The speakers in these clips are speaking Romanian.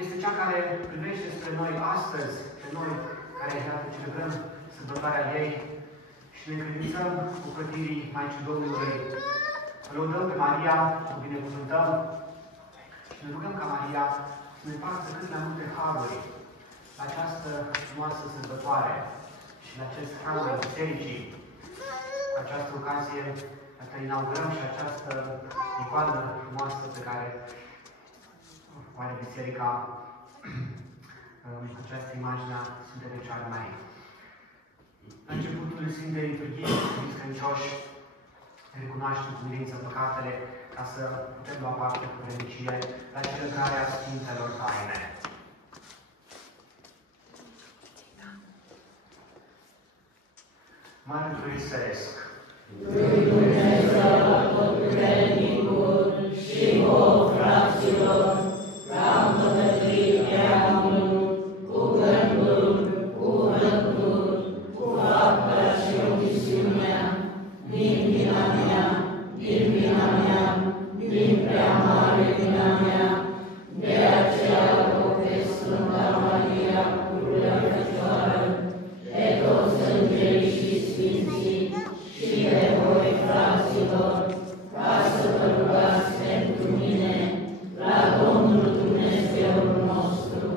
Este cea care privește spre noi astăzi, pe noi care, iată, celebrăm sărbătoarea ei și ne credințăm cu plătirii Maicii Domnului. Îl lăudăm pe Maria, o binecuvântăm și ne rugăm ca Maria să ne facă cât mai multe haruri la această frumoasă sărbătoare și la acest hram al Bisericii. Această ocazie, dacă inaugurăm și această icoană frumoasă pe care o are Biserica, această imagine a Sfintei Fecioare Marie. La începutul Sfintei Liturghii, iubiți credincioși, recunoaștem cu milință păcatele ca să putem lua parte cu vrednicie la celebrarea Sfintelor Taine. Mă mântuisesc. Lui Dumnezeu Atotputernicul și vouă, fraților, v-am pătălit neamul cu gândul, cuvântul, cu fapta și omisiunea, din vina mea, din prea mare vina mea. De aceea rog pe Sfânta Maria, Pururea Fecioară, pe toți îngerii și sfinții și pe voi, fraților, ca să vă rugați pentru mine la Domnul Dumnezeul nostru.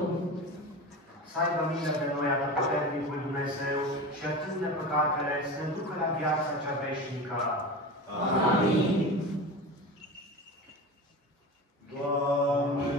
Să aibă milă de noi Atotputernicul Dumnezeu și iertându-ne păcatele, să ne ducă la viața cea veșnică. Amin. Doamne,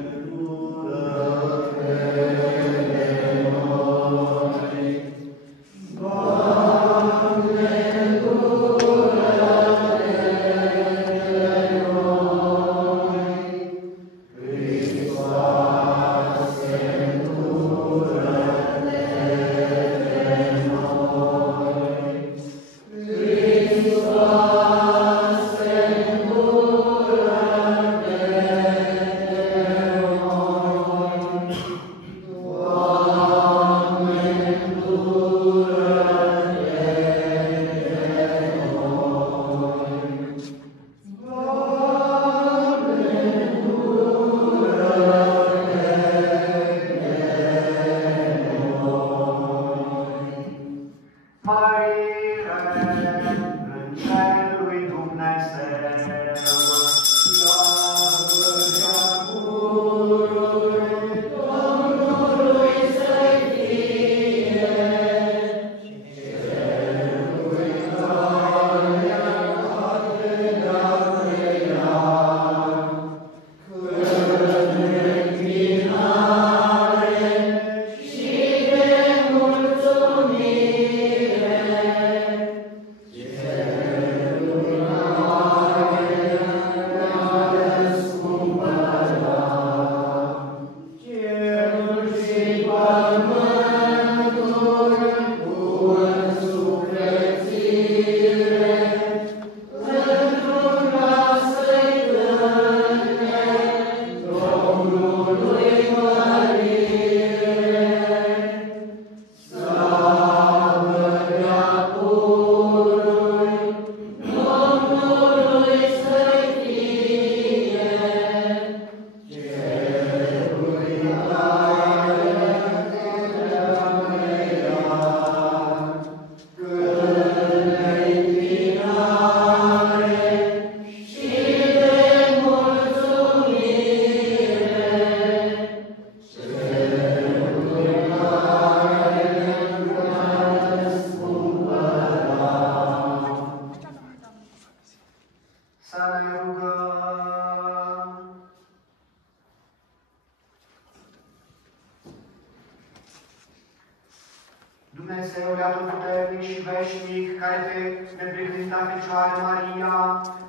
Dumnezeule atotputernic și veșnic, care pe neprihănita Fecioară Maria,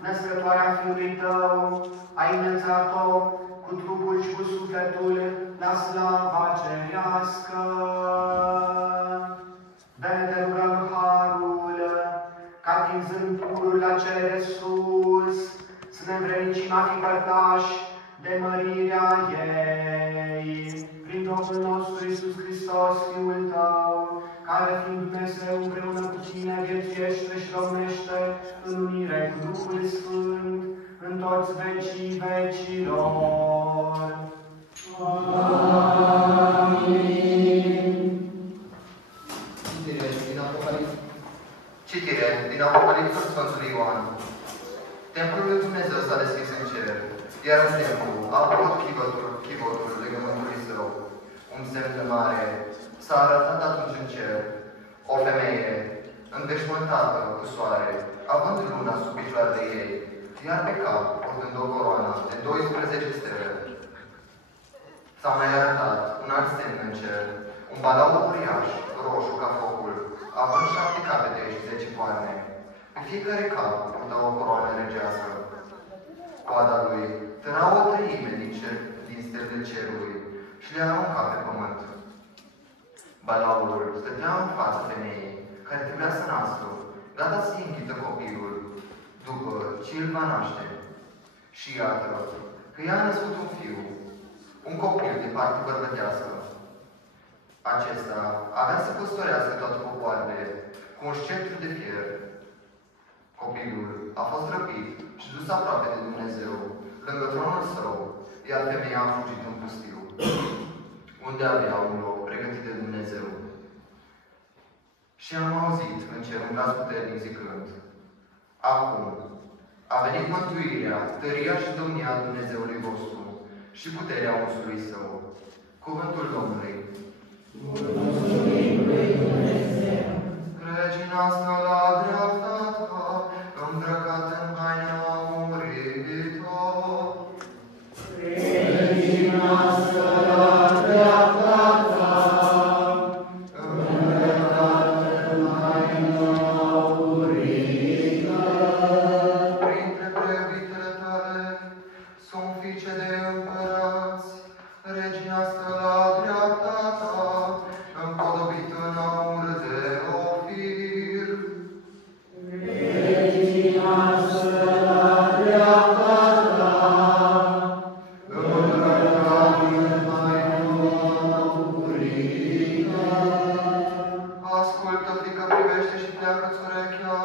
născătoarea Fiului Tău, ai înălțat-o cu trupul și cu sufletul la slava cerească. Dă-ne, te rugăm, harul, ca atinzând purul la cele de sus, să ne învrednicim a fi părtași de mărirea ei. Prin Domnul nostru Iisus Hristos, Fiul Tău, care fiind Dumnezeu împreună cu Tine, viețuiește și românește în unire cu Duhul Sfânt, în toți vecii vecilor. Amin. Citire din Apocalipsa Sfântului Ioan. Templul lui Dumnezeu s-a deschis în cer, iar în templu a apărut chivotul legământului său. Un semn mare s-a arătat atunci în cer. O femeie, înveșmântată cu soare, având luna sub picioarele ei, iar pe cap purtând o coroană de 12 stele. S-a mai arătat un alt semn în cer, un balaur uriaș, roșu ca focul, având 7 capete și 10 coarne. Pe fiecare cap purta o coroană regească. Coada lui tăra o treime din stelele cerului și le arunca pe pământ. Balaurul stătea în fața femeii, care trebuia să nască, gata să-i înghită copilul, după ce îl va naște. Și iată că ea a născut un fiu, un copil de parte bărbătească. Acesta avea să păstorească toate popoarele cu un sceptru de fier. Copilul a fost răpit și dus aproape de Dumnezeu, lângă tronul său, iar femeia a fugit în pustiu, unde avea un loc pregătit de Dumnezeu. Și am auzit în cer un glas puternic zicând: Acum a venit mântuirea, tăria și domnia Dumnezeului vostru și puterea unsului său. Cuvântul Domnului. Mulțumim lui Dumnezeu. Regina stă la dreapta ta, îmbrăcat în haina aurită. Regina stă la dreapta ta, îmbrăcat în haina aurită. Printre preobiștele tale sunt fiice de împărați. Regina stă la dreapta ta, împodobit în aur de ofir. Regina stă la dreapta ta, îmbrăcat în haina aurită. Ascultă, fiică, privește și pleacă-ți urechea.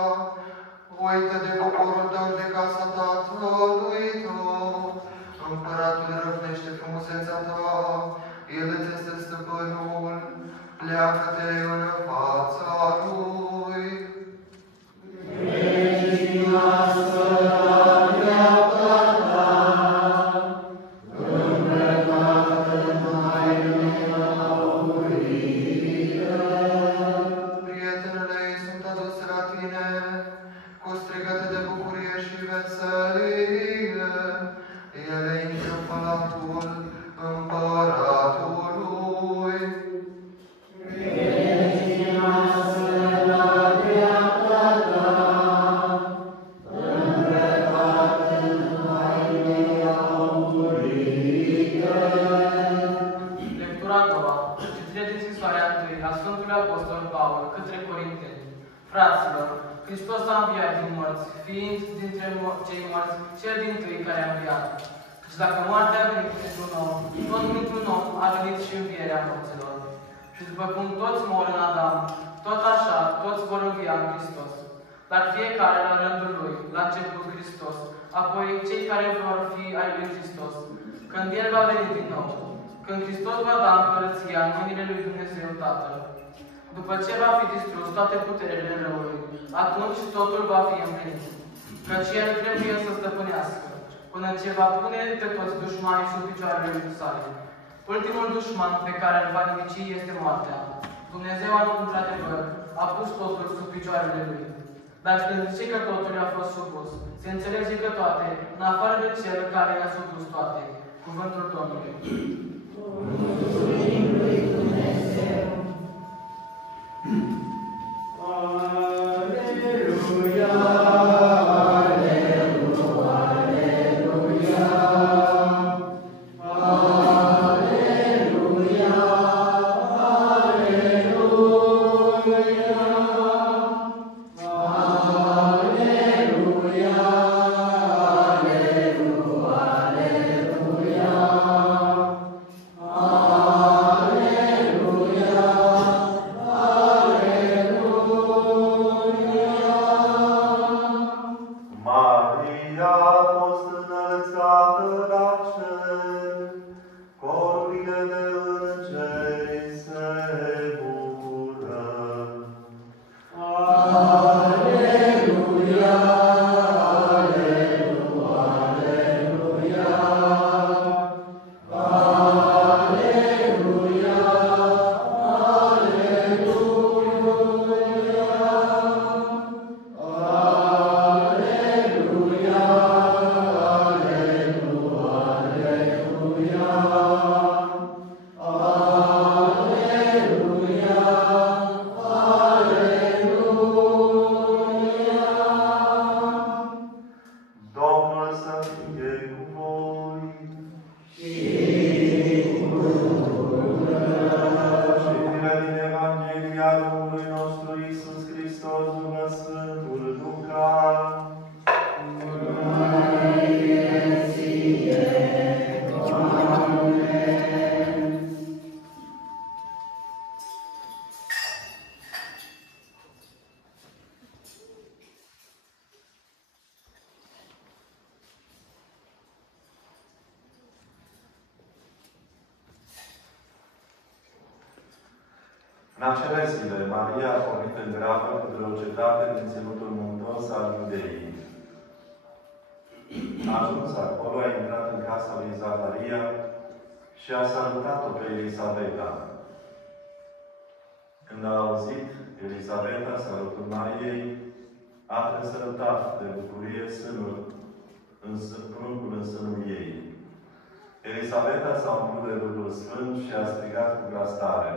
Uită de poporul tău și de casa tatălui tău. Împăratul răvnește frumusețea ta, el îți este stăpânul, pleacă-te în fața lui. Regina stă la dreapta ta, îmbrăcat în haina aurită. Prietenele ei sunt aduse la tine, cu strigăte de bucurie și veselie. Ele intră în palatul împăratului. Regina stă la dreapta ta, îmbrăcat în haina aurită. Lectura a doua. Citire din scrisoarea întâi a Sfântului Apostol Pavel către Corinteni. Fraților, Hristos a înviat din morți, fiind dintre cei morți cel dintâi care a înviat. Căci dacă moartea a venit printr-un om, tot printr-un om a venit și învierea morților. Și după cum toți mor în Adam, tot așa toți vor învia în Hristos. Dar fiecare la rândul lui, la început Hristos, apoi cei care vor fi ai lui Hristos, când El va veni din nou. Când Hristos va da împărăția în mâinile lui Dumnezeu Tatăl. După ce va fi distrus toate puterile răului, atunci totul va fi împlinit. Căci El trebuie să stăpânească, până ce va pune pe toți dușmanii sub picioarele lui sale. Ultimul dușman pe care îl va nimici este moartea. Dumnezeu, într-adevăr, a pus totul sub picioarele lui. Dar când zice că totul i-a fost supus, se înțelege că toate, în afară de Cel care i-a supus toate. Cuvântul Domnului. Mulțumim lui Dumnezeu. În acele zile, Maria a pornit în grabă către o cetate din ținutul muntos al Iudeii. A ajuns acolo, a intrat în casa lui Zaharia și a salutat-o pe Elisabeta. Când a auzit Elisabeta salutul Mariei, a tresărutat de bucurie pruncul în sânul ei. Elisabeta s-a umplut de Duhul Sfânt și a strigat cu glas tare: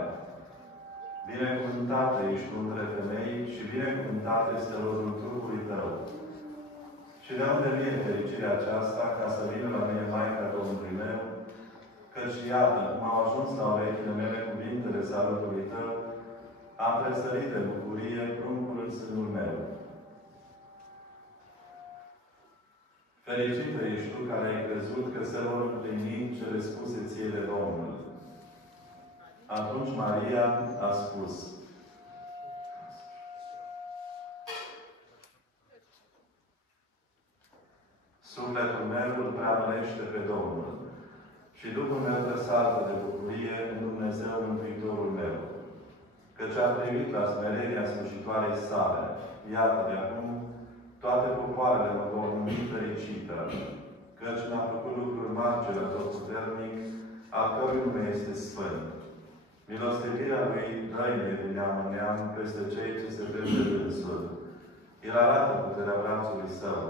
Binecuvântată ești între femei și binecuvântată este rodul trupului tău. Și de unde vine fericirea aceasta, ca să vină la mine Maica Domnului meu, căci iată, cum au ajuns la urechile mele cuvintele salutului tău, am tresărit de bucurie pruncul în sânul meu. Fericită ești tu care ai crezut că se vor împlini cele spuse ție de Domnul. Atunci Maria a spus: Sufletul meu îl preamărește pe Domnul și Duhul meu tresaltă de bucurie în Dumnezeu Mântuitorul meu, căci a privit la smerenia slujitoarei sale. Iată de acum, toate popoarele mă vor numi fericită, căci mi-a făcut lucruri mari cel Atotputernic, al cărui nume este Sfânt. Milostivirea lui dăinuie din neam în neam peste cei ce se tem de dânsul. El arată puterea brațului său,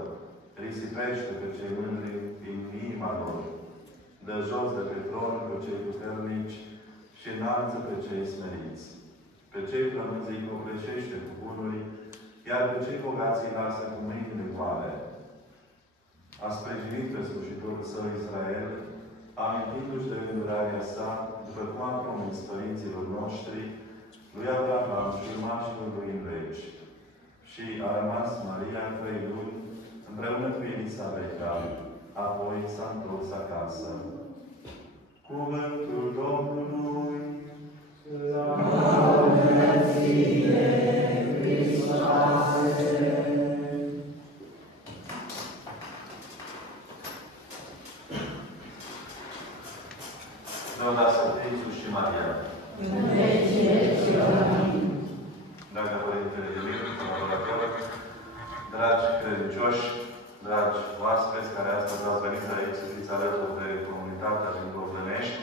risipește pe cei mândri din inima lor, dă jos de pe tron pe cei puternici și înalță pe cei smeriți. Pe cei flămânzi îi copleșește cu bunuri, iar pe cei bogați îi lasă cu mâinile goale. A sprijinit pe slujitorul său Israel, amintindu-și de îndurarea sa, după cum a promis părinților noștri, lui Abraham și urmașilor lui în veci. Și a rămas Maria 3 luni, împreună cu Elisabeta, apoi s-a întors acasă. Cuvântul Domnului. Laudă ție, Hristoase! Lăudați să fie Iisus și Maria. În vecii vecii, amin. Dragă Părintele Iuliu, dragi credincioși, dragi oaspeți care astăzi ați venit aici să fiți alături de comunitatea din Bovlănești,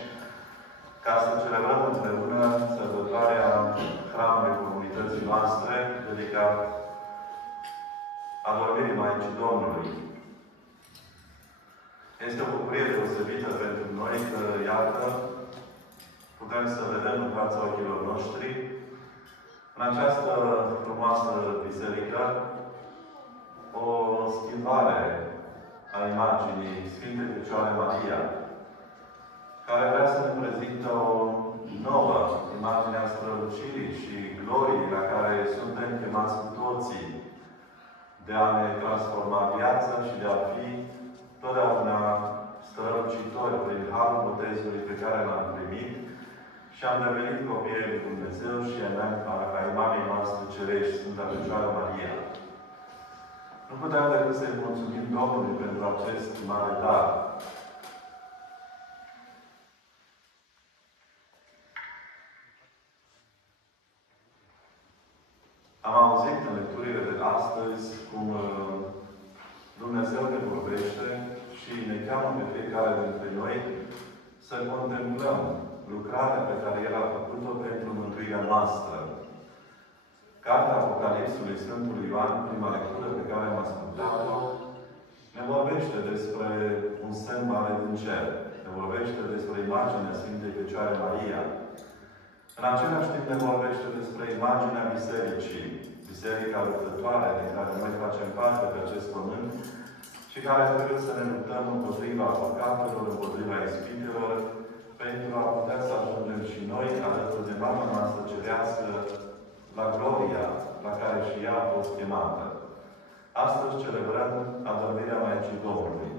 ca să celebrăm împreună sărbătoarea Hramului Comunității noastre, dedicat adormirii Maicii Domnului. Este o bucurie deosebită pentru noi că, iată, putem să vedem în fața ochilor noștri În această frumoasă biserică, o schimbare a imaginii Sfintei Fecioare Maria, care vrea să ne prezintă o nouă imagine a strălucirii și gloriei la care suntem chemați cu toții, de a ne transforma viața și de a fi totdeauna strălucitori prin harul botezului pe care l-am primit și am devenit copii lui Dumnezeu și ai mamei noastre cerești, Sfânta Fecioară Maria. Nu puteam decât să-i mulțumim Domnului pentru acest mare dar. Am auzit în lecturile de astăzi cum Dumnezeu ne vorbește și ne cheamă pe fiecare dintre noi să contemplăm lucrarea pe care El a făcut-o pentru mântuirea noastră. Cartea Apocalipsului Sfântului Ioan, prima lectură pe care am ascultat-o, ne vorbește despre un semn mare din cer. Ne vorbește despre imaginea Sfintei Fecioare Maria. În același timp ne vorbește despre imaginea Bisericii, Biserica luptătoare din care noi facem parte pe acest pământ și care trebuie să ne luptăm împotriva păcatelor, împotriva ispitelor, pentru a putea să ajungem și noi, alături de mama noastră cerească, la gloria la care și ea a fost chemată. Astăzi celebrăm adormirea Maicii Domnului.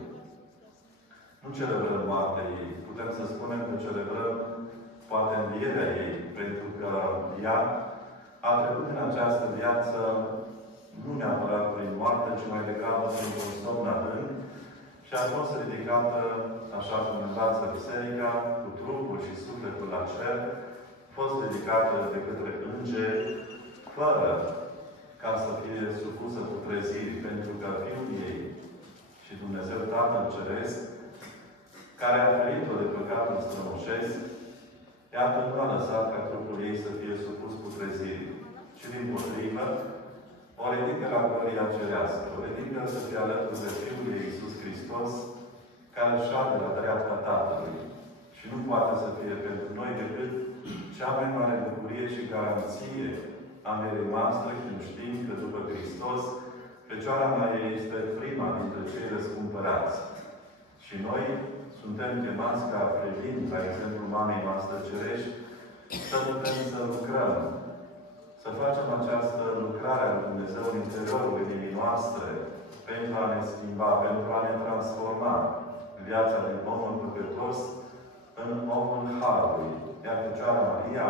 Nu celebrăm moartea ei. Putem să spunem că celebrăm poate învierea ei, pentru că ea a trecut în această viață nu neapărat prin moarte, ci mai degrabă printr-un somn adânc și a fost ridicată, așa cum învață Biserica, cu trupul și sufletul la cer, a fost ridicată de către îngeri, fără ca să fie supusă putreziri, pentru că Fiul ei și Dumnezeu Tatăl Ceresc, care a ferit-o de păcatul strămoșesc, iată, nu a lăsat ca trupul ei să fie supus putrezirii, ci dimpotrivă, o ridică la gloria cerească, o ridică să fie alături de Fiul ei Iisus Hristos, care șade la dreapta Tatălui. Și nu poate să fie pentru noi decât cea mai mare bucurie și garanție a învierii noastre, când știm că după Hristos, Fecioara Maria este prima dintre cei răscumpărați. Și noi suntem chemați ca privind, la exemplu, mamei noastre cerești, să putem să lucrăm, să facem această lucrare a lui Dumnezeu în interiorul inimii noastre, pentru a ne schimba, pentru a ne transforma viața din omul păcătos în omul Harului. Iar Fecioara Maria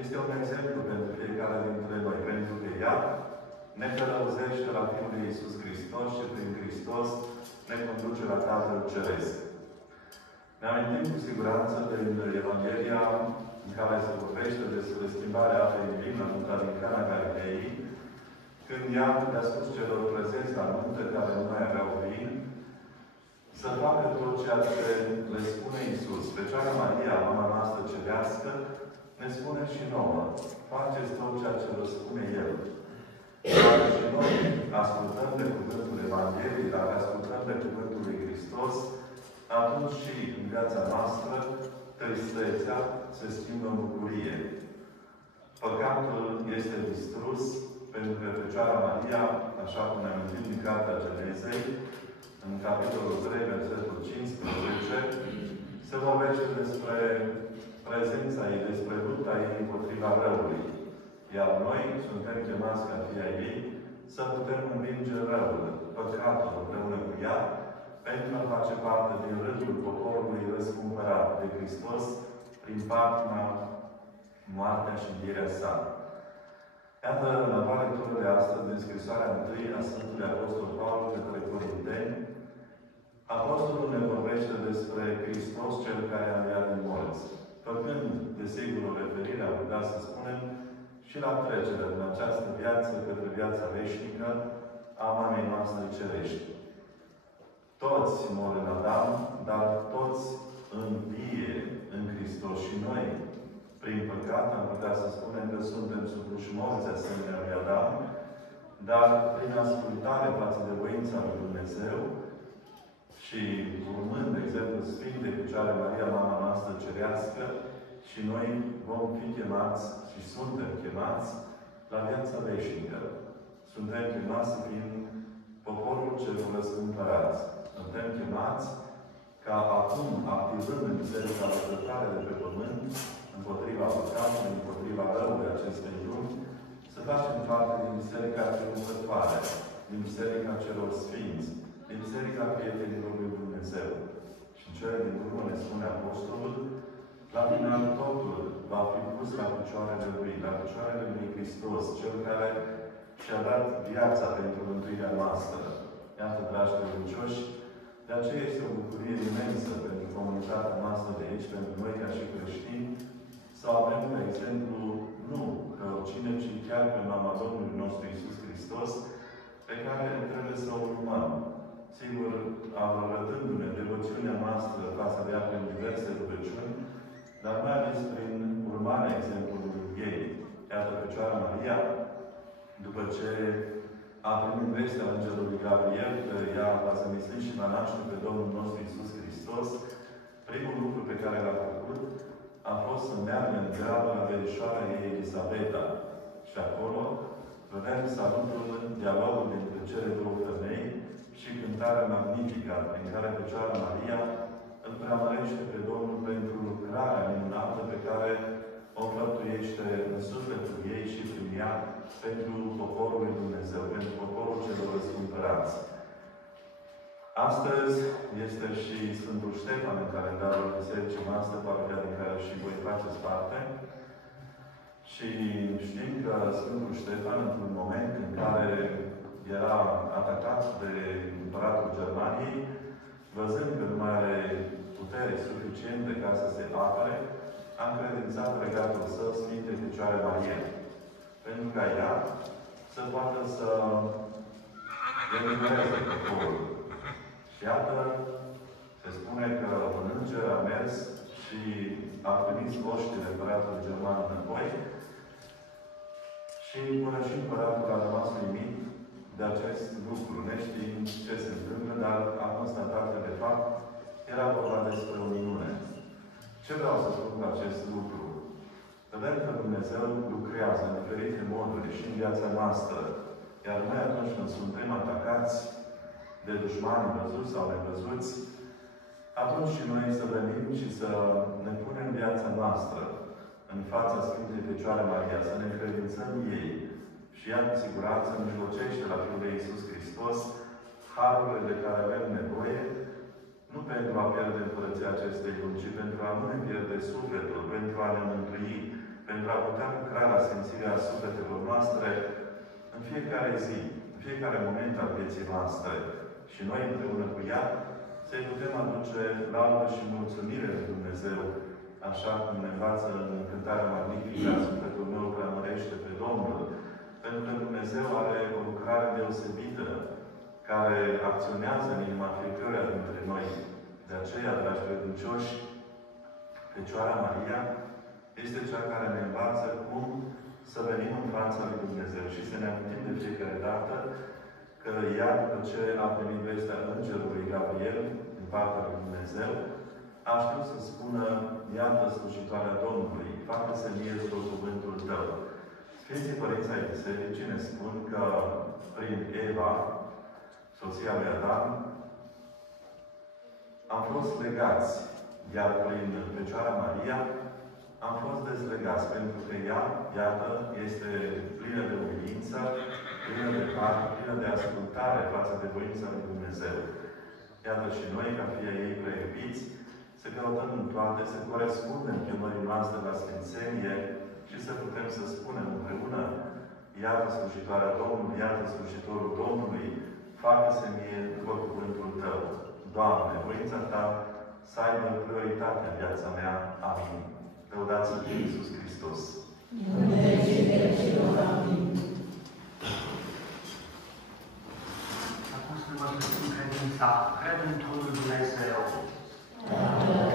este un exemplu pentru fiecare dintre noi, pentru că ea ne călăuzește la Fiul lui Iisus Hristos și prin Hristos ne conduce la Tatăl Ceresc. Ne amintim cu siguranță din Evanghelia în care se vorbește despre schimbarea apei în vin la munca din Cana Galilei, când ea le-a spus celor prezenți la munte care nu mai aveau vin, să facă tot ceea ce le spune Iisus. Fecioara Maria, mama noastră cerească, ne spune și nouă, faceți tot ceea ce vă spune El. Dacă și noi ascultăm de cuvântul Evangheliei, dacă ascultăm de cuvântul lui Hristos, atunci și în viața noastră, tristețea se schimbă în bucurie. Păcatul este distrus, pentru că Fecioara Maria, așa cum ne amintim din Cartea Genezei, în capitolul 3, versetul 15, se vorbește despre prezența ei, despre lupta ei împotriva răului. Iar noi suntem chemați ca fii ai ei să putem învinge răul, păcatul împreună cu ea, pentru a face parte din rândul poporului răscumpărat de Hristos prin patima, moartea și învierea sa. Iată, în a doua lectură de astăzi, din scrisoarea 1 a Sfântului Apostol Pavel către Corinteni, Apostolul ne vorbește despre Hristos, Cel care a înviat din morți. Făcând, desigur, o referire, am putea să spunem, și la trecerea din această viață către viața veșnică a mamei noastre cerești. Toți mor în Adam, dar toți învie în Hristos. Și noi, prin păcat, am putea să spunem că suntem supuși morți asemenea lui Adam, dar prin ascultare față de voința lui Dumnezeu și urmând exemplul Sfintei Fecioare Maria, mama noastră cerească, și noi vom fi chemați și suntem chemați la viața veșnică. Suntem chemați să fim poporul celor răscumpărați. Suntem chemați ca acum, activând în biserica răscătare de pe pământ, împotriva păcatului, împotriva răului acestei lumi, să facem parte din biserica triumfătoare, din biserica celor sfinți, din biserica prietenilor lui Dumnezeu. Și în cele din urmă ne spune Apostolul, la final totul va fi pus la picioarele Lui, la picioarele Lui Hristos, Cel care și-a dat viața pentru mântuirea noastră. Iată, dragi credincioși, de aceea este o bucurie imensă pentru comunitatea noastră de aici, pentru noi ca și creștini, să avem, de exemplu, nu pe oricine, ci chiar pe mama Domnului nostru Iisus Hristos, pe care trebuie să o urmăm. Sigur, arătându-ne devoțiunea noastră față de ea prin diverse rugăciuni, dar mai ales prin urmarea exemplului ei. Iată, Fecioara Maria, după ce a primit vestea Îngerului Gabriel, că ea va zămisli și va naște pe Domnul nostru Iisus Hristos, primul lucru pe care l-a făcut a fost să meargă în grabă la verișoara ei Elisabeta. Și acolo vedem salutul, dialogul dintre cele două femei și cântarea magnifică prin care Fecioara Maria îl preamărește pe Domnul pentru lucrarea minunată pe care o înfăptuiește în sufletul ei și prin ea pentru poporul lui Dumnezeu, pentru poporul celor răscumpărați. Astăzi este și Sfântul Ștefan în calendarul bisericii noastre, partea din care și voi faceți parte. Și știm că Sfântul Ștefan, într-un moment în care era atacat de împăratul Germaniei, văzând că nu mai are putere suficiente ca să se apere, a încredințat regatul său Sfintei Fecioare Maria, pentru ca ea să poată să elibereze poporul. Și iată, se spune că un înger a mers și a trimis oștile împăratului german înapoi și până și împăratul a rămas uimit de acest lucru, neștiind ce se întâmplă, dar a constatat că, de fapt, era vorba despre o minune. Ce vreau să spun cu acest lucru? Vedem că Dumnezeu lucrează în diferite moduri și în viața noastră. Iar noi, atunci când suntem atacați de dușmani văzuți sau nevăzuți, atunci și noi să venim și să ne punem viața noastră în fața Sfintei Fecioare Maria, să ne încredințăm ei. Și ea, cu siguranță, mijlocește la Fiul de Iisus Hristos harurile de care avem nevoie, nu pentru a pierde împărăția acestei lumi, ci pentru a nu ne pierde sufletul, pentru a ne mântui, pentru a putea lucra la sfințirea sufletelor noastre în fiecare zi, în fiecare moment al vieții noastre. Și noi, împreună cu ea, să-i putem aduce laudă și mulțumire lui Dumnezeu, așa cum ne învață în cântarea magnifică, sufletul meu preamărește pe Domnul, pentru că Dumnezeu are o lucrare deosebită, care acționează în inima fiecăruia dintre noi. De aceea, dragi credincioși, Fecioara Maria este cea care ne învață cum să venim în fața lui Dumnezeu și să ne amintim de fiecare dată că ea, după ce a primit vestea Îngerului Gabriel din partea lui Dumnezeu, a știut să spună: iată slujitoarea Domnului, facă-se mie după cuvântul tău. Sfinții Părinți ai Bisericii ne spun că prin Eva, soția lui Adam, am fost legați, iar prin Fecioara Maria am fost dezlegați, pentru că ea, iată, este plină de umilință, plină de har, plină de ascultare față de voința lui Dumnezeu. Iată și noi, ca fii ei preiubiți, să căutăm în toate, să corespundem chemării noastre la sfințenie și să putem să spunem împreună: iată slujitoarea Domnului, iată slujitorul Domnului, facă-se mie după cuvântul tău. Doamne, voința ta să aibă prioritate în viața mea. Amin. Lăudați să fie Iisus Hristos. Acum să vă spun credința. Cred într-unul Dumnezeu. Care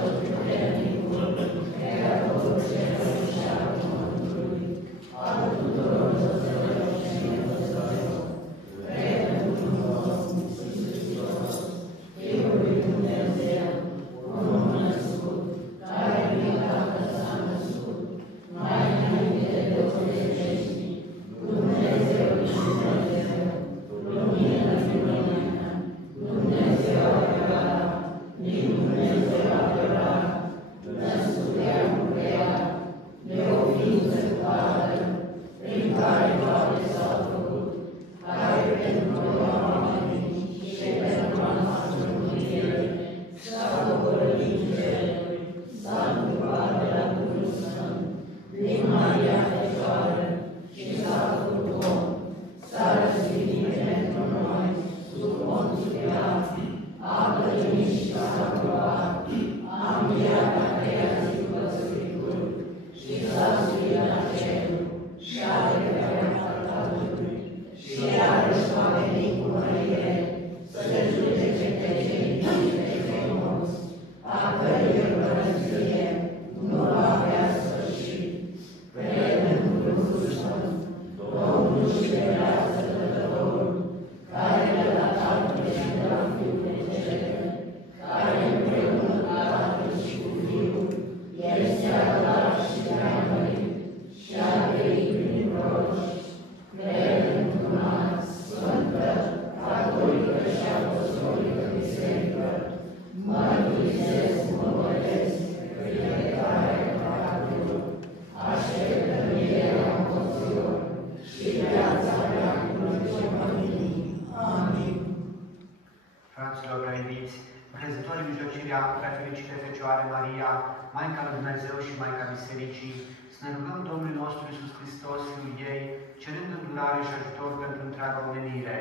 Maica lui Dumnezeu și Maica Bisericii, să ne rugăm Domnului nostru Iisus Hristos, Fiul ei, cerând îndurare și ajutor pentru întreaga omenire.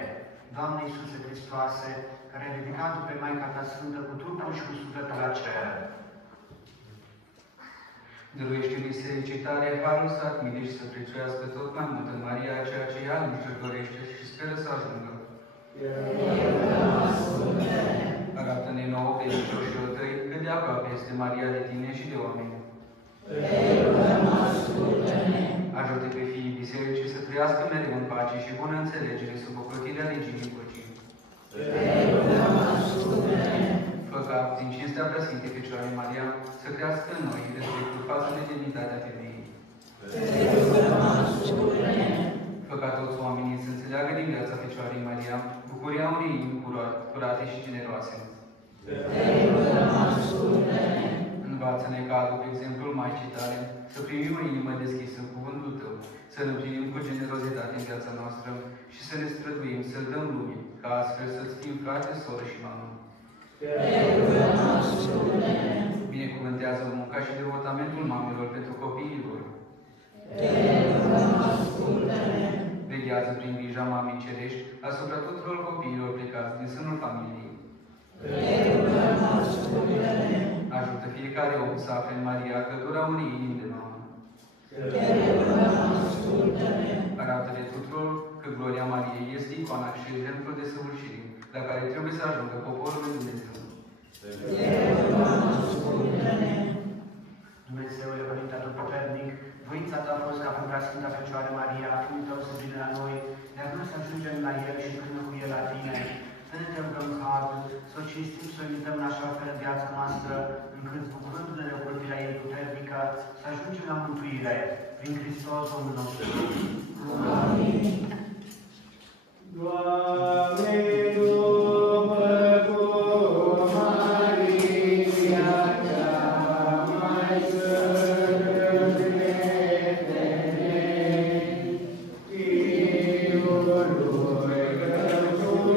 Doamne Iisuse Hristoase, care ai ridicat-o pe Maica ta Sfântă cu trupul și cu sufletul la cer. Dăruiește bisericii tale harul să admire și să prețuiască tot mai mult în Maria ceea ce ea își dorește și speră să ajungă. Arată-ne nouă pe credincioșilor tăi cât de aproape este Maria de tine și de oameni. Ajută pe fiii bisericii să trăiască mereu în pace și bună înțelegere sub ocrotirea reginii păcii. Fă ca, din cinstea Preasfintei Fecioare Maria, să crească în noi respectul față de demnitatea femeii. Fă ca toți oamenii să înțeleagă din viața Fecioarei Maria bucuria unei inimi curate și generoase. Învață-ne ca, după exemplul Maicii tale, să primim o inimă deschisă în cuvântul tău, să-l împlinim cu generozitate în viața noastră și să ne străduim să-l dăm lumii, ca astfel să-ți fim frate, soră și mamă. Binecuvântează munca și devotamentul mamelor pentru copiii lor. Veghează prin grija Mamei Cerești asupra tuturor copiilor plecați din sânul familiei. Ajută fiecare om să afle în Maria căldura unei inimi de mamă. Arată-le tuturor că gloria Mariei este icoana și exemplul de săvârșire, la care trebuie să ajungă poporul lui Dumnezeu. Dumnezeule, Părinte Atotputernic, voința ta a fost ca prin Preasfânta Fecioară Maria, Fiul tău să vină la noi, de-a vrut să ajungem la El și până cu El la tine. Să ne te rugăm harul, să o cinstim, să o imităm în așa fel în viața noastră, încât, bucurându-ne de ocrotirea ei puternică, să ajungem la mântuire prin Hristos Domnul nostru. Amin. Doamne, după cum Maria cea mai sărbătoare, Fiul lui Crăciun,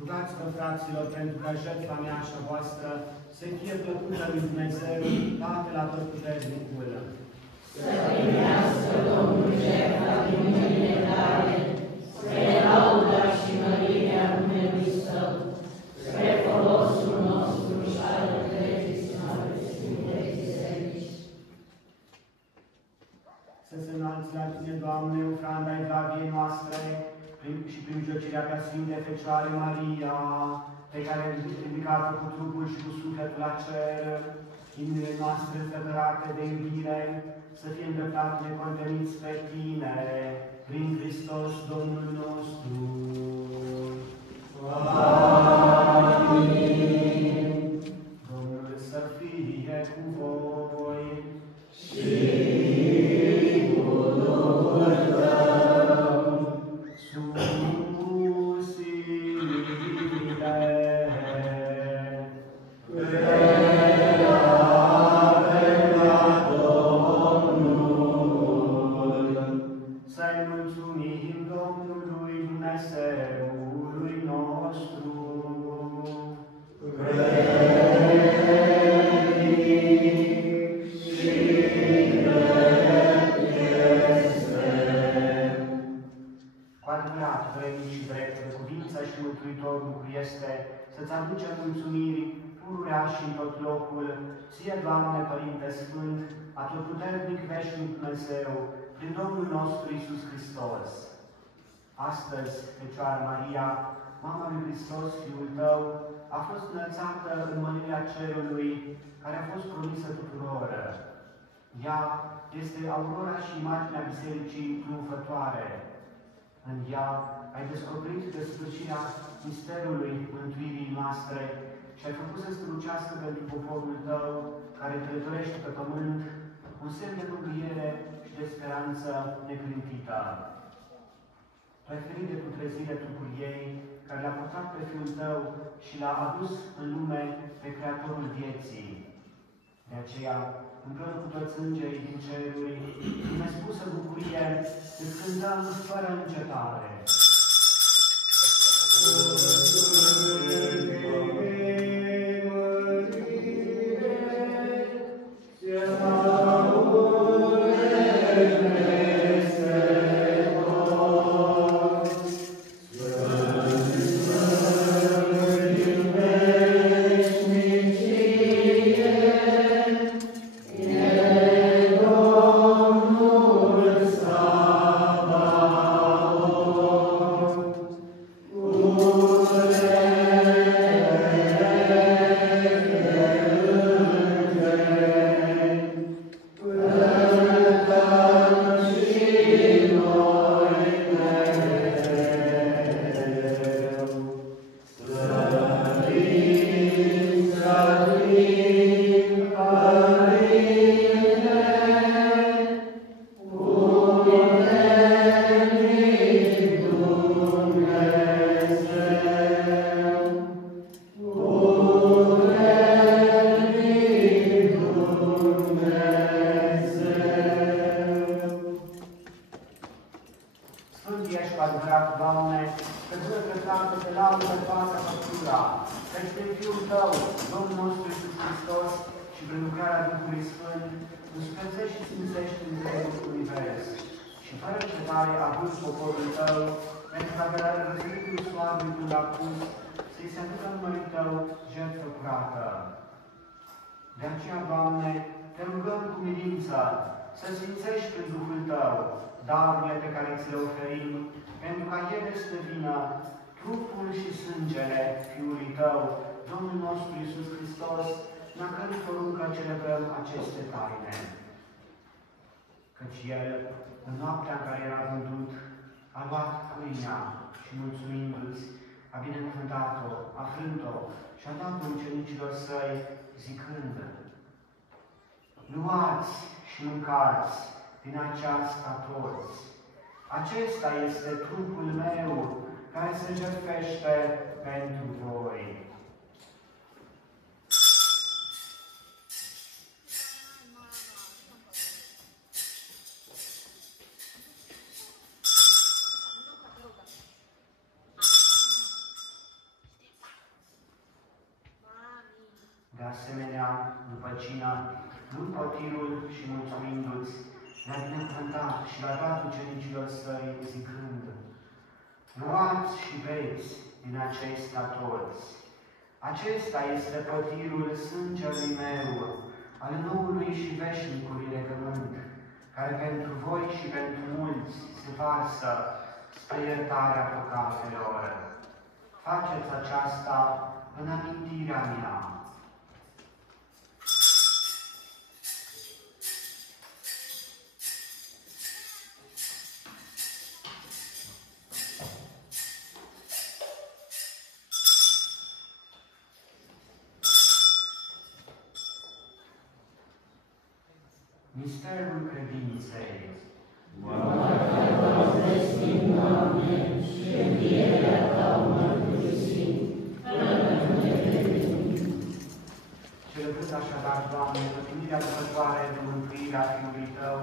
Rugați-vă, fraților, pentru ca jertfa mea și a voastră să fie plăcută lui Dumnezeu, Tatăl Atotputernicul. Să primească Domnul jertfa din mâinile tale, spre lauda și mărirea numelui Său, spre folosul nostru și al întregii Sfinte Biserici. Să se înalți la tine, Doamne, ofranda evlaviei noastre și prin mijlocirea ca Sfinte Fecioare Maria, pe care ai ridicat-o cu trupul și cu sufletul la cer, inimile noastre flăcărate de iubire, să fie îndreptate neconteniți pe Tine, prin Hristos Domnul nostru. Amin. Domnul să fie cu voi. Și cu Duhul tău. Să-i mulțumim Domnului Dumnezeului nostru. Cu adevărat, vrednic și drept, de cuvință și mântuitor lucru este să-ți aducem mulțumiri pururea și în tot locul, ție, Doamne, Părinte Sfânt, atotputernic veșnic Dumnezeu, prin Domnul nostru Iisus Hristos. Astăzi, Fecioară Maria, Mama lui Hristos, Fiul Tău, a fost înălțată în mărirea cerului, care a fost promisă tuturor. Ea este aurora și imaginea Bisericii triumfătoare. În ea ai descoperit desăvârșirea misterului mântuirii noastre și ai făcut să strălucească pentru poporul Tău, care călătorește pe pământ, un semn de mângâiere și de speranță neclintită. Tu ai ferit de putrezire trupul ei, care l-a purtat pe Fiul Tău și l-a adus în lume pe Creatorul vieții. De aceea, împreună cu toți îngerii din ceruri, în nespusă bucurie, îți cântăm fără încetare. De aceea, Doamne, te rugăm cu milință să sfințești prin Duhul Tău darurile pe care ți le oferim, pentru ca ele să devină trupul și sângele Fiului Tău, Domnul nostru Iisus Hristos, la care poruncă celebrăm aceste taine. Căci El, în noaptea în care era vândut, a luat pâinea și, mulțumindu-ți, a binecuvântat-o, a frânt-o și a dat-o ucenicilor Săi, zicând: luați și mâncați din aceasta toți. Acesta este trupul meu, care se jertfește pentru voi. De cină, luând potirul și mulțumindu-ți, le-a binecuvântat și l-a dat ucenicilor săi, zicând: luați și beți din acesta toți. Acesta este potirul sângelui meu, al noului și veșnicului legământ, care pentru voi și pentru mulți se varsă spre iertarea păcatelor. Faceți aceasta în amintirea mea. Misterul credinței. Moartea ta vestim, Doamne, și învierea ta mărturisim, până ne vedem. Celebrând așadar, Doamne, pătimirea dupătoare de mântuirea Fiului Tău,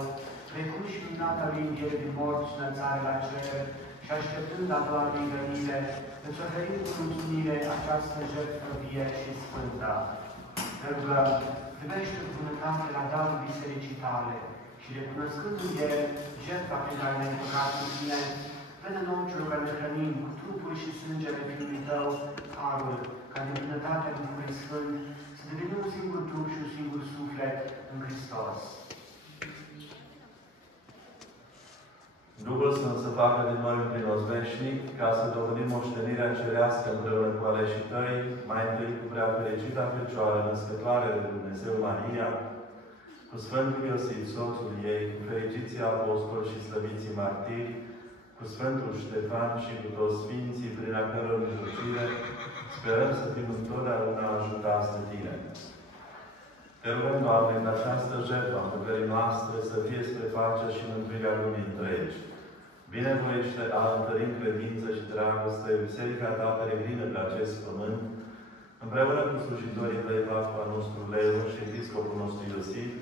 precum și minunata lui înviere din morți și înălțare la cer, și așteptând a Doamnei venire, îți oferim cu mulțumire această jertfă vie și sfântă. Te rugăm, privește cu bunătate la darul bisericii tale și recunoscând în el jertfa pe care ne-ai împăcat în tine, până nouă celor care ne hrănim cu trupul și sângele Fiului Tău, harul, ca de bunătatea Duhului Sfânt, să devenim un singur trup și un singur suflet în Hristos. Duhul Sfânt să facă din noi un prinos veșnic, ca să dovedim moștenirea cerească împreună cu aleșii Tăi, mai întâi cu prea fericita Fecioară, născătoare de Dumnezeu Maria, cu Sfântul Iosif, soțul ei, cu fericiții apostoli și slăviții martiri, cu Sfântul Ștefan și cu toți Sfinții, prin a căror mijlocire, sperăm să fim întotdeauna ajutați de Tine. Te rugăm, Doamne, în această jertfă a mâncării noastre să fie spre pacea și mântuirea lumii întregi. Binevoiește a întări în credință și dragoste Biserica Ta peregrină pe acest pământ, împreună cu slujitorii Tăi, Papa nostru Leu și Episcopul nostru Iosif,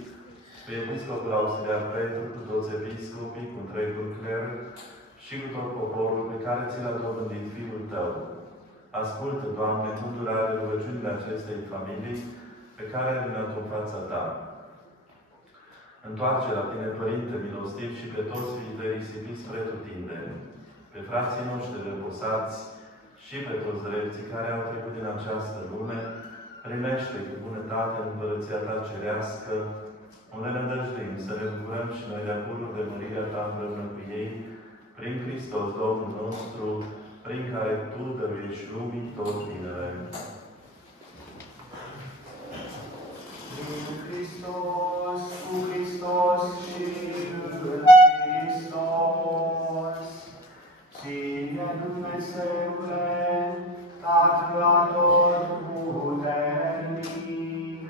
pe Episcopul Auxiliar Petru, cu toți episcopii, cu întregul cler și cu tot poporul pe care ți l-a dobândit Fiul Tău. Ascultă, Doamne, cu îndurare rugăciunile acestei familii, pe care ai adunat-o în fața Ta. Întoarce la Tine, Părinte milostiv, și pe toți fiii Tăi risipiți spre Tutindeni, pe frații noștri reposați și pe toți drepții care au trecut din această lume, primește-i cu bunătate în Împărăția Ta cerească, unde ne dăjduim să ne bucurăm și noi de apurul de mărirea Ta împreună cu ei, prin Hristos Domnul nostru, prin care Tu dăruiești lumii tot binele. Hristos, cu Hristos și în Hristos. Ție, Dumnezeule, Tatăl Atotputernic,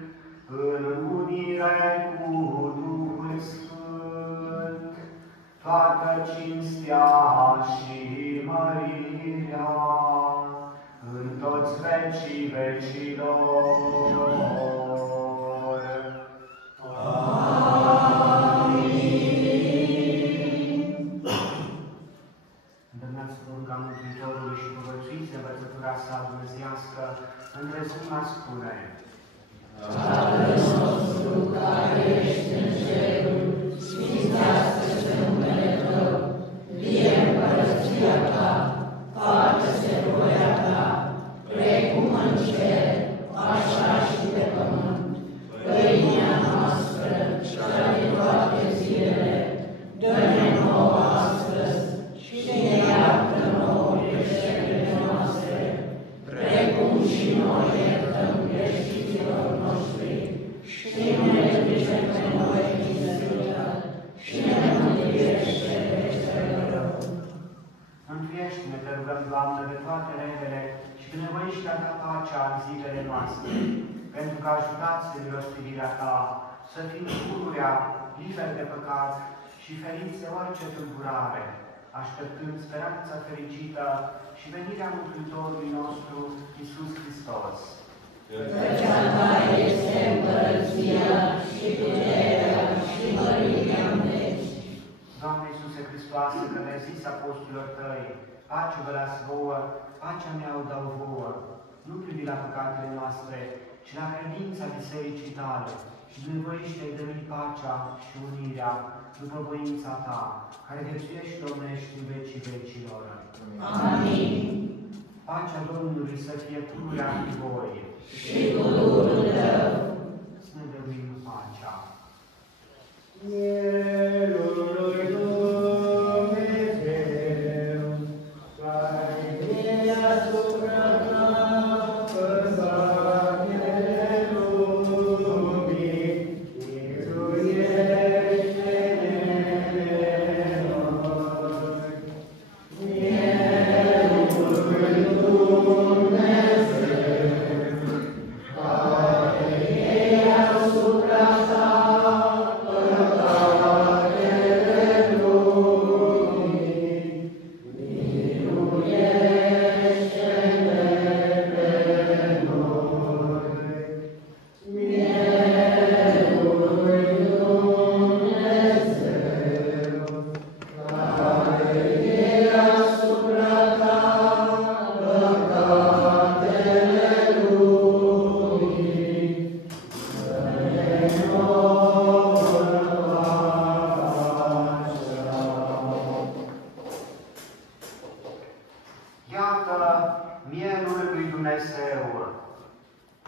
în unire cu Duhul Sfânt, toată cinstea și mărirea în toți vecii vecilor. Mântuitorului și povățuiți învățătura sa dumnezeiască, îndrăznim a spune: Tatăl nostru care ești în ceruri, sfințească-se numele Tău, vie împărăția Ta, facă-se voia Ta, precum în cer, așa și pe pământ. Pâinea noastră, cea de toate zilele, dă-ne nouă astăzi și ne iartă nouă greșelile noastre, precum și noi iertăm greșiților noștri, și nu ne duce pe noi în ispită, și ne mântuiește de cel rău. Mântuiește-ne, te rugăm, Doamne, de toate relele și binevoiește-a Ta pacea în zilele noastre, pentru că ajutați de milostivirea Ta să fim pururea, liberi de păcat și feriți de orice tulburare, așteptând speranța fericită și venirea Mântuitorului nostru, Iisus Hristos. Căci a Ta este împărăția și puterea și mărirea în veci. Doamne Iisuse Hristoase, că le-ai zis apostolilor Tăi, pace vă las vouă, pacea mea o dau vouă, nu privi la păcatele noastre, și la credința Bisericii tale și dumneavoiește de pacea și unirea după voința ta, care viețuiești și domnești în vecii vecilor. Amin. Pacea Domnului să fie pururea cu voi. Și cu Duhul tău. Să ne dăruim pacea. Mielul Dumnezeu, care vine asupra ta, păsatele lumii, miluiește-ne pe noi. Mielul Dumnezeu, care vine asupra ta,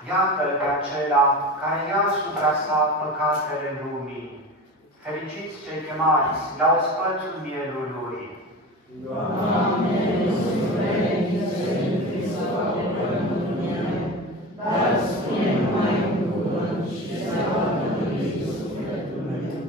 Iată-L pe acela care ia asupra sa păcatele lumii. Fericiți cei chemați la ospățul mielului. Doamne, dar spune numai un cuvânt și se va mântui sufletul meu.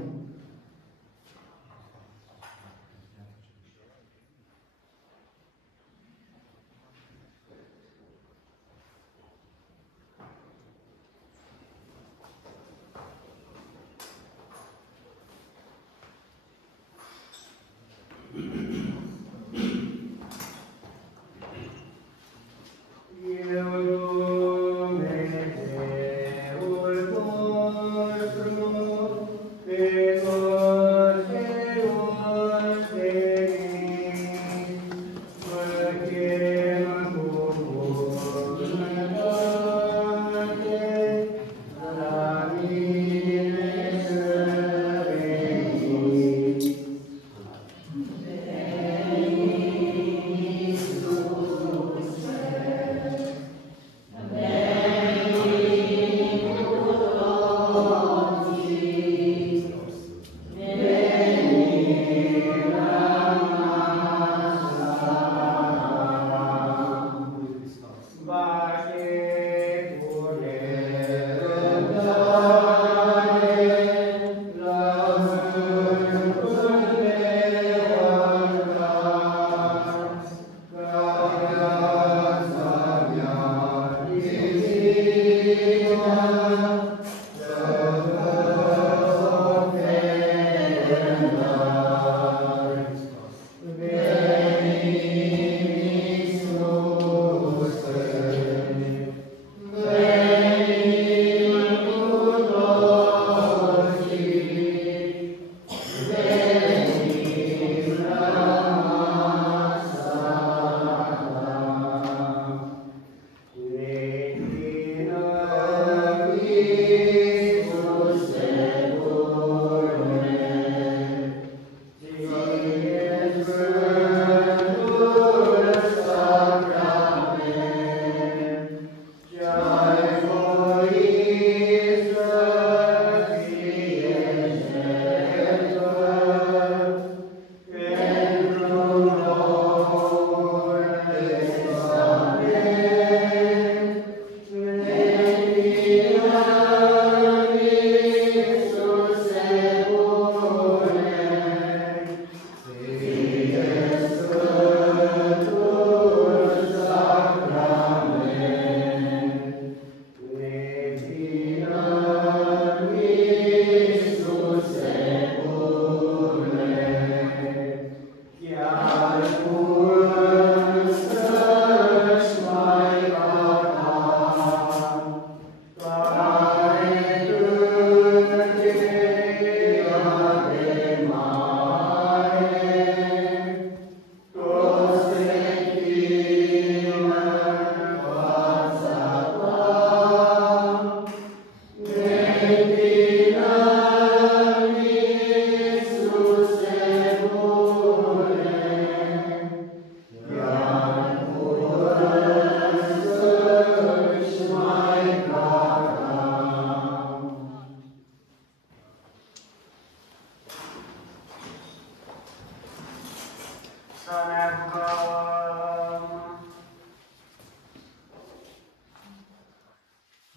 Să ne rugăm.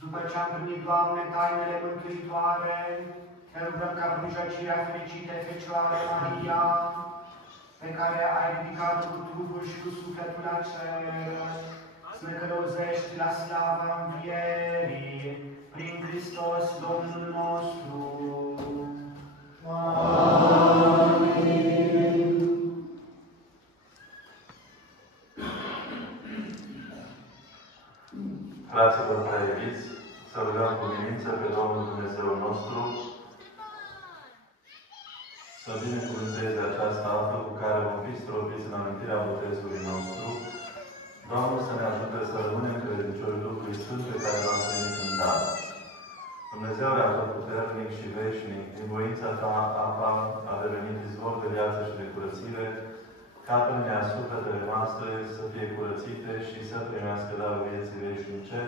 După ce am primit, Doamne, tainele mântuitoare, te rugăm ca prin mijlocirea fericite Fecioară Maria, pe care ai ridicat cu trupul și cu sufletul la cer, să ne călăuzești la slava învierii, prin Hristos Domnul nostru. Amin. Fraților prea iubiți, să rugăm cu bilință pe Domnul Dumnezeu nostru să binecuvânteze această apă cu care vom fi stropiți în amintirea botezului nostru. Domnul să ne ajute să rămânem credincioși Duhului Sfânt pe care l-am primit în dar. Dumnezeule atotputernic și veșnic, din voința ta apa a devenit izvor de viață și de curățire, ca prin ea sufletele noastre să fie curățite și să primească darul vieții veșnice.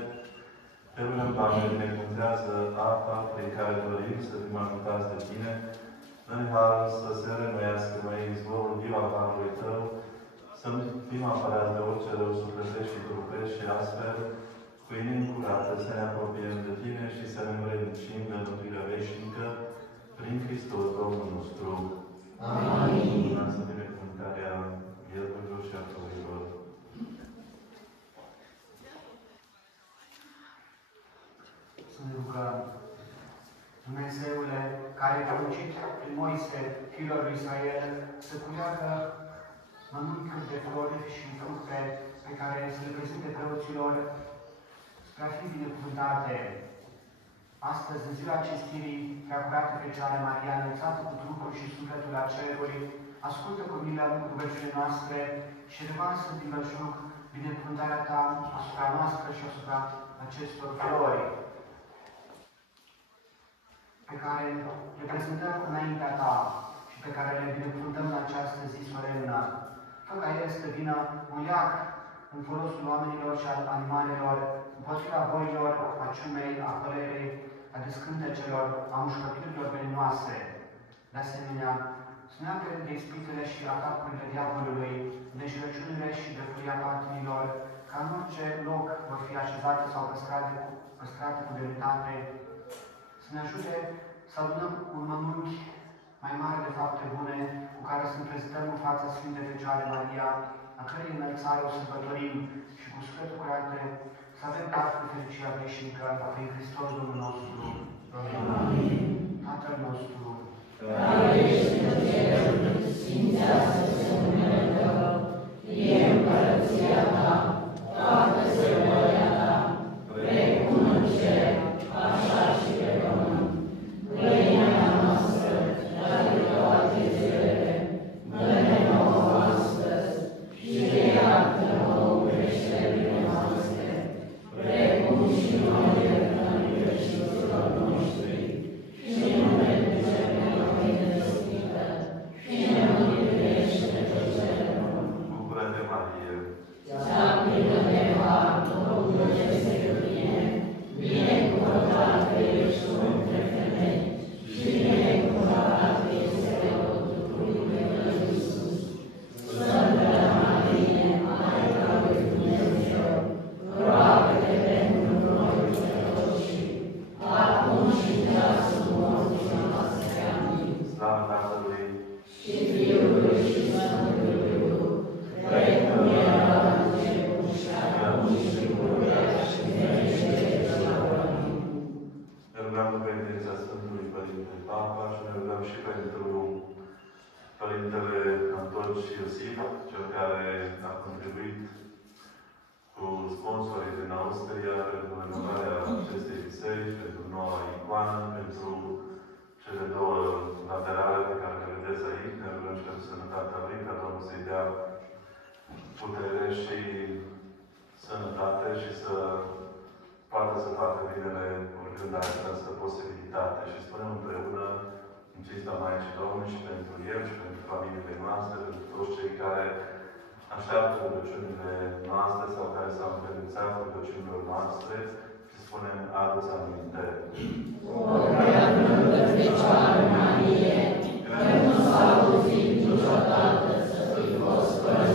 Te rugăm, Doamne, binecuvântează apa prin care dorim să fim ajutați de Tine, în harul să se reînnoiască noi izvorul viu al harului Tău, să nu fim apărați de orice rău sufletesc și trupesc și astfel, cu inimi curate, să ne apropiem de Tine și să ne învrednicim de mântuirea veșnică, prin Hristos Domnul nostru. Amin. Să binecuvântarea vieților și a florilor. Să ne rugăm. Dumnezeule, care ai poruncit prin Moise, fiilor lui Israel, să culeagă mănânchiuri de flori și fructe pe care să le prezinte preoților spre a fi binecuvântate. Astăzi, în ziua cinstirii Preacurată Fecioară Maria, înălțată cu trupul și sufletul la ceruri, ascultă cu milă rugăciunile noastre și revarsă din belșug binecuvântarea Ta asupra noastră și asupra acestor flori, pe care le prezentăm înaintea Ta și pe care le binecuvântăm în această zi solemnă. Fă ca ele să devină un leac în folosul oamenilor și al animalelor, împotriva boilor, a ciumei, a pălerei, a descântecelor, a mușcăturilor veninoase. De asemenea, să ne apere de ispitele și atacurile diavolului, de înșelăciunile și de furia patimilor, ca în orice loc vor fi așezate sau păstrate cu demnitate, să ne ajute să adunăm un mănunchi mai mare de fapte bune, cu care să ne prezentăm în fața Sfintei Fecioare Maria, a cărei înălțare o sărbătorim și cu sufletul curate să avem parte de fericirea veșnică prin Hristos Domnul nostru. Amin. Tatăl nostru, care ești în ceruri, sfințească-se numele Tău, vie împărăția Ta, facă-se voia Ta, precum în cer, așa și pe pământ. Pâinea noastră, cea de toate zilele, dă-ne nouă astăzi și iartă nouă greșelile noastre, precum și noi iertăm greșelilor noștri, și nu ne duce pe noi în ispită, și ne mântuiește pe cel rău. Bucură-te, Marie! Cea plină de har, Domnul este cu tine, binecuvântată ești tu între femei, și binecuvântat este rodul fructului tău, Iisus. Sfântă Marie, Maica lui Dumnezeu, roagă-te pentru noi păcătoși, acum și în ceasul morții noastre. Amin. Slavă Tatălui Și Fiului și Sfântului Duh, precum era în început și acum și pururea și în vecii vecilor. Amin. Ne rugăm cu penitența Sfântului Părinte Papa și ne rugăm și pentru Părintele Anton și Iosif, cel care a contribuit cu sponsorii din Austria pentru renovarea acestei biserici, pentru noua icoană, pentru cele două laterale pe care le vedeți aici. Ne rugăm și pentru sănătatea lui, ca Domnul să-i dea putere și sănătate și să poată să facă binele oricând are această posibilitate. Și spunem împreună, în cinsta Maicii Domnului și pentru el și pentru familiile noastre, pentru toți cei care așteaptă rugăciunile noastre sau care s-au încredințat rugăciunilor noastre și spunem adu-ți aminte. O prea plângă Fecioară Marie, că nu s-a auzit niciodată să fi fost fără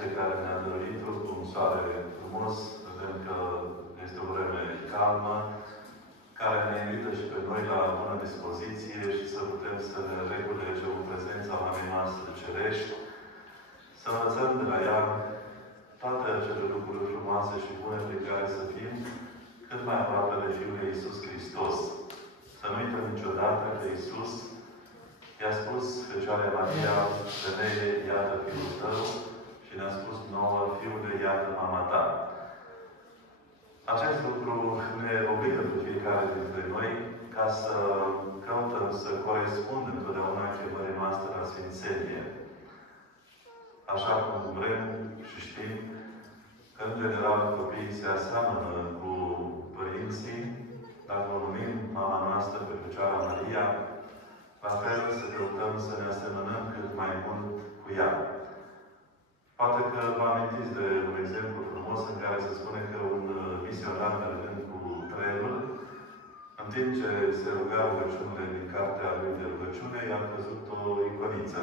pe care ne-a dăruit-o cu un soare frumos, vedem că este o vreme calmă, care ne invită și pe noi la bună dispoziție și să putem să ne reculegem în prezența mamei noastre cerești, să învățăm de la ea toate acele lucruri frumoase și bune prin care să fim cât mai aproape de Fiul Iisus Hristos. Să nu uităm niciodată că Iisus i-a spus Fecioarei Maria, femeie, iată Fiul tău, și ne-a spus nouă, Fiule, iată mama ta. Acest lucru ne obligă pe fiecare dintre noi ca să căutăm să corespundem întotdeauna chemării noastre la Sfințenie. Așa cum vrem și știm că, în general, copiii se aseamănă cu părinții, dacă o numim mama noastră pe Fecioara Maria, la fel să căutăm să ne asemănăm cât mai mult cu ea. Poate că vă amintiți de un exemplu frumos în care se spune că un misionar mergând cu trenul, în timp ce se ruga rugăciunile din cartea lui de rugăciune, i-a văzut o iconiță.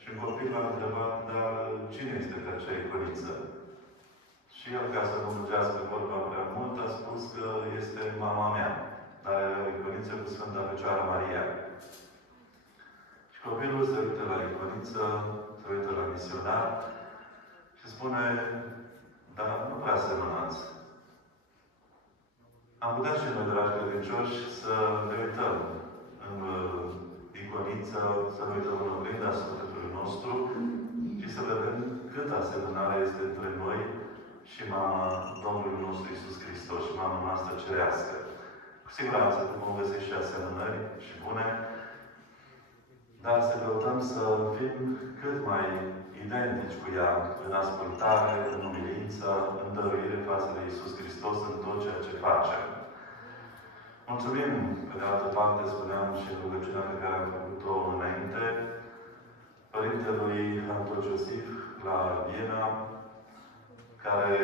Și un copil l-a întrebat, dar cine este pe acea iconiță? Și el, ca să nu lungească vorba prea mult, a spus că este mama mea. Dar era o iconiță cu Sfânta Fecioară Maria. Și copilul se uită la iconiță, se uită la misionar și spune, dar nu prea semănați. Am putea și noi, dragi credincioși, să ne uităm în iconiță, să ne uităm în oglinda sufletului nostru și să vedem cât asemănare este între noi și mama Domnului nostru Iisus Hristos și mama noastră cerească. Cu siguranță vom găsi și asemănări și bune, dar să căutăm să fim cât mai identici cu ea în ascultare, în umilință, în dăruire față de Iisus Hristos în tot ceea ce facem. Mulțumim, pe de altă parte, spuneam și în rugăciunea pe care am făcut-o înainte, Părintelui Anton Iosif la Viena, care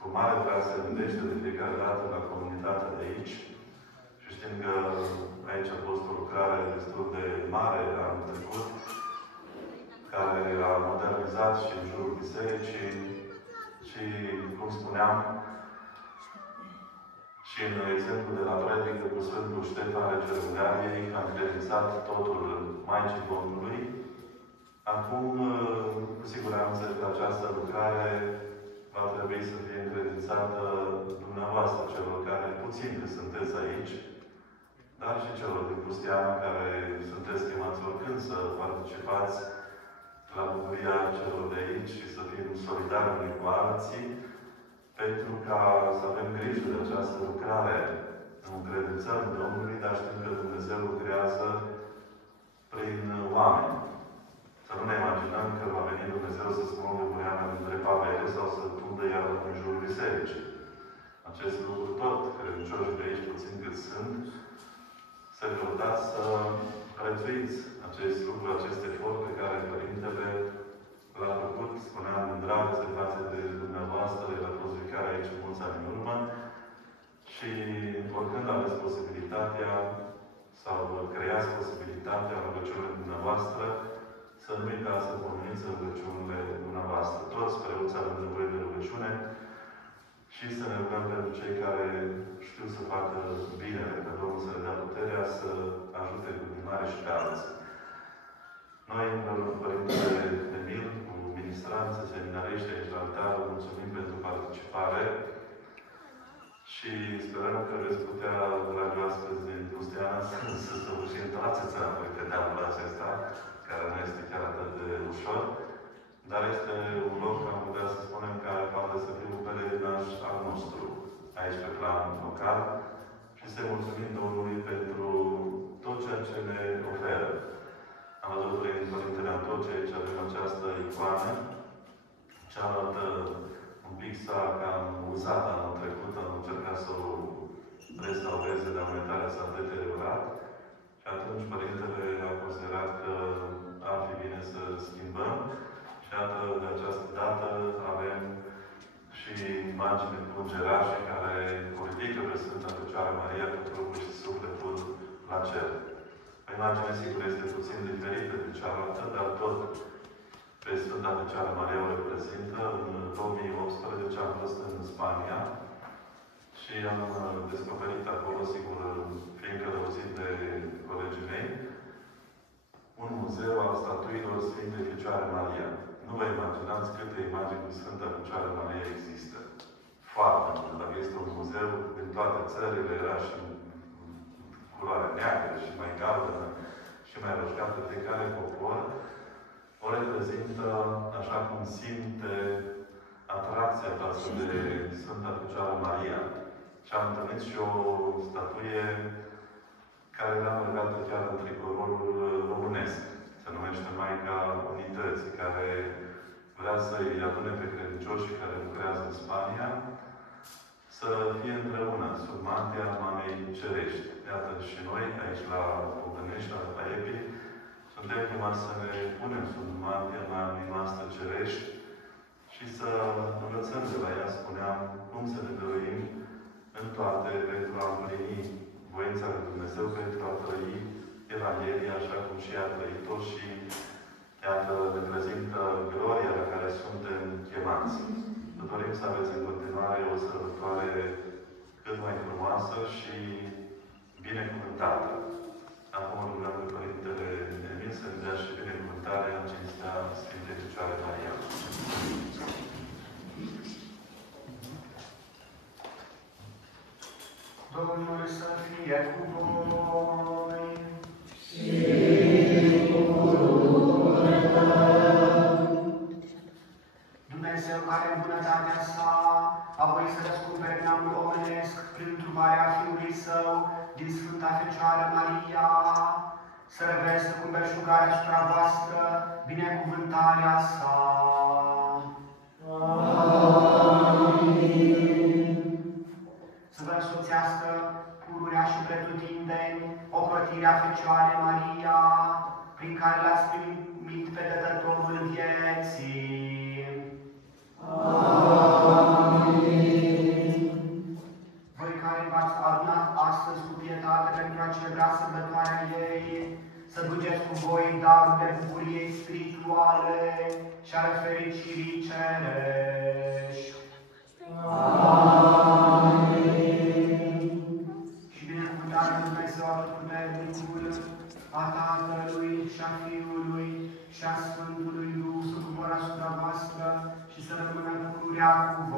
cu mare drag se gândește de fiecare dată la comunitatea de aici. Și știm că aici a fost o lucrare destul de mare anul trecut, care a modernizat și în jurul bisericii și, cum spuneam, și în exemplu de la predică cu Sfântul Ștefan, regele Ungariei, a încredințat totul Maicii Domnului. Acum, cu siguranță, că această lucrare va trebui să fie încredințată dumneavoastră, celor care puțin că sunteți aici, dar și celor din Pustiana care sunteți chemați oricând să participați la bucuria celor de aici și să fim solidari unii cu alții, pentru ca să avem grijă de această lucrare. Încredințăm Domnului, dar știm că Dumnezeu lucrează prin oameni. Să nu ne imaginăm că va veni Dumnezeu să smulgă bureana dintre pavele sau să tundă iară în jurul bisericii. Acest lucru tot, credincioși de aici, puțin cât sunt, să căutați să prețuiți acest lucru, acest efort pe care Părintele l-a făcut, spuneam, în dragoste față de dumneavoastră, el a fost vicar aici mulți ani în urmă, și oricând aveți posibilitatea sau creați posibilitatea rugăciunile dumneavoastră, să nu uitați să pomeniți în rugăciunile dumneavoastră. Toți preoții avem nevoie de rugăciune și să ne rugăm pentru cei care știu să facă bine, că Domnul să le dea puterea să ajute în continuare și pe alții. Noi, Părintele Emil, cu ministranță, seminariști aici la altar, mulțumim pentru participare și sperăm că veți putea, dragi oaspeți din Pustiana, să vă și intrați înapoi pe dealul acesta, care nu este chiar atât de ușor, dar este un loc, am putea să spunem, care poate să fie un pelerinaj al nostru, aici pe plan local, și să mulțumim Domnului pentru tot ceea ce ne oferă. Am văzut prin Părintele Antoce, aici avem această icoană, cealaltă un pic s-a cam uzat anul trecut, am încercat să o restaureze, dar momentarea s-a deteriorat. Și atunci Părintele a considerat că ar fi bine să schimbăm. Și iată, de această dată avem și imagine cu îngerașe care o ridică pe Sfânta Fecioară Maria cu trupul și sufletul la cer. O imagine, sigur, este puțin diferită de cealaltă, dar tot pe Sfânta Fecioară Maria o reprezintă. În 2018 am fost în Spania și am descoperit acolo, sigur, fiind călăuzit de colegii mei, un muzeu al statuilor Sfintei Fecioare Maria. Nu vă imaginați câte imagini cu Sfânta Fecioară Maria există. Foarte mult. Dacă este un muzeu din toate țările, era și culoare neagră și mai galbenă și mai roșcată, de care popor o reprezintă așa cum simte atracția față de Sfânta Fecioară Maria. Și am întâlnit și o statuie care era îmbrăcată chiar în tricolorul românesc. Se numește Maica Unității, care vrea să-i adune pe credincioșii care lucrează în Spania să fie împreună sub mantia Mamei Cerești. Iată și noi, aici la Bogdănești, la Epi, suntem chemați să ne punem sub mantia Mamei noastre Cerești și să învățăm de la ea, spuneam, cum să ne dăruim în toate pentru a împlini voința lui Dumnezeu, pentru a trăi Evanghelia așa cum și ea a trăit-o și iată ne prezintă gloria la care suntem chemați. Vă dorim să aveți în continuare o sărbătoare cât mai frumoasă și binecuvântată. Acum rugăm pe Părintele Emil să-mi dea și binecuvântarea în cinstea Sfintei Fecioare Maria. Domnul să fie cu voi. Și cu Duhul tău. Dumnezeu care în bunătatea sa a voit să răscumpere neamul omenesc prin întruparea Fiului Său din Sfânta Fecioară Maria, să reveste cu belșugarea asupra voastră binecuvântarea sa. Amin. Să vă însoțească pururea și pretutindeni ocrotirea Fecioarei Maria, prin care l-ați primit pe Dătătorul vieții. Amin. Voi care v-ați adunat astăzi cu pietate pentru a celebra sărbătoarea ei, să duceți cu voi darurile bucuriei spirituale și ale fericirii cerești. Amin. Și binecuvântarea lui Dumnezeu Atotputernicul, a Tatălui și a Fiului și a Sfântului Duh să coboare asupra voastră și să rămână pururea cu voi.